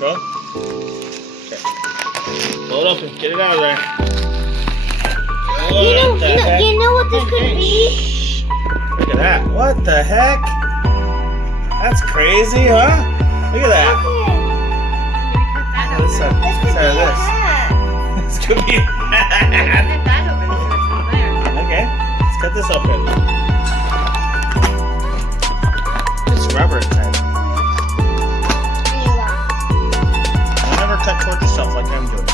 Go. Okay. Pull it open. Get it out of there. You know what this could be? Shh. Look at that. What the heck? That's crazy, huh? Look at that. This side of this. This could be a hat. Okay. Let's cut this open. It's rubber inside. Don't ever cut towards yourself like I'm doing.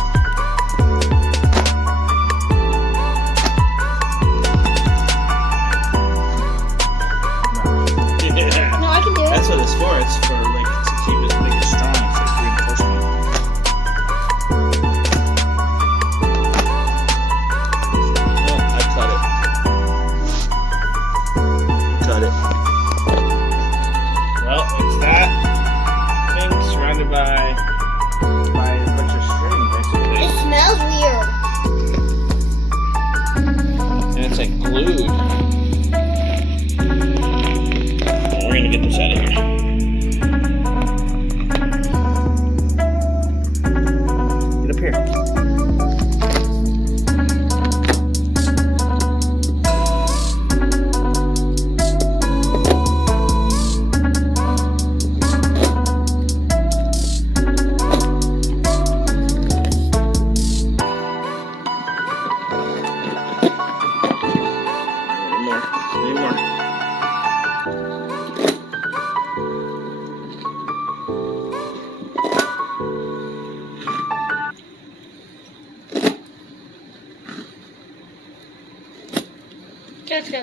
No, I can do it. That's what it's for. It's for like to keep it make it strong. It's like reinforcement. Oh, I cut it. Cut it. Well, it's that thing surrounded by a bunch of string, basically. It smells weird. And it's like glued. We're gonna get this out of here. Get up here. Any more. Let's go.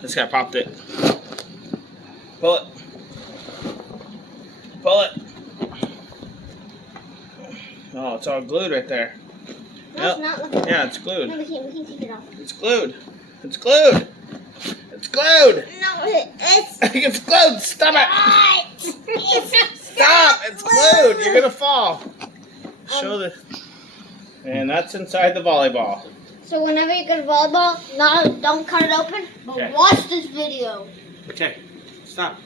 This guy popped it. Pull it. Pull it. Oh, it's all glued right there. No, it's not. Look at Yeah, it's glued. No, we can take it off. It's glued. It's glued. It's glued. No, it's It's glued. Stop it. Stop. It's glued. You're gonna fall. Show the. And that's inside the volleyball. So whenever you go to volleyball, don't cut it open, but Okay. watch this video. Okay. Stop.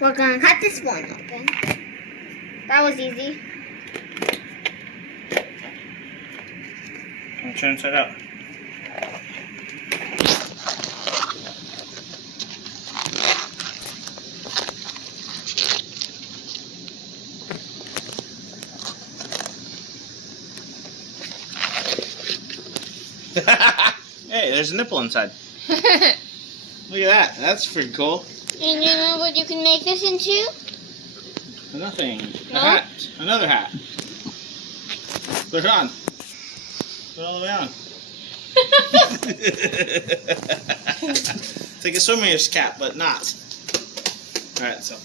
We're gonna cut this one open. That was easy. I'm turn inside out. Hey, there's a nipple inside. Look at that. That's pretty cool. And you know what you can make this into? Nothing. No? A hat. Another hat. Put it on. Put it all the way on. It's like a swimmer's cap, but not. Alright, so.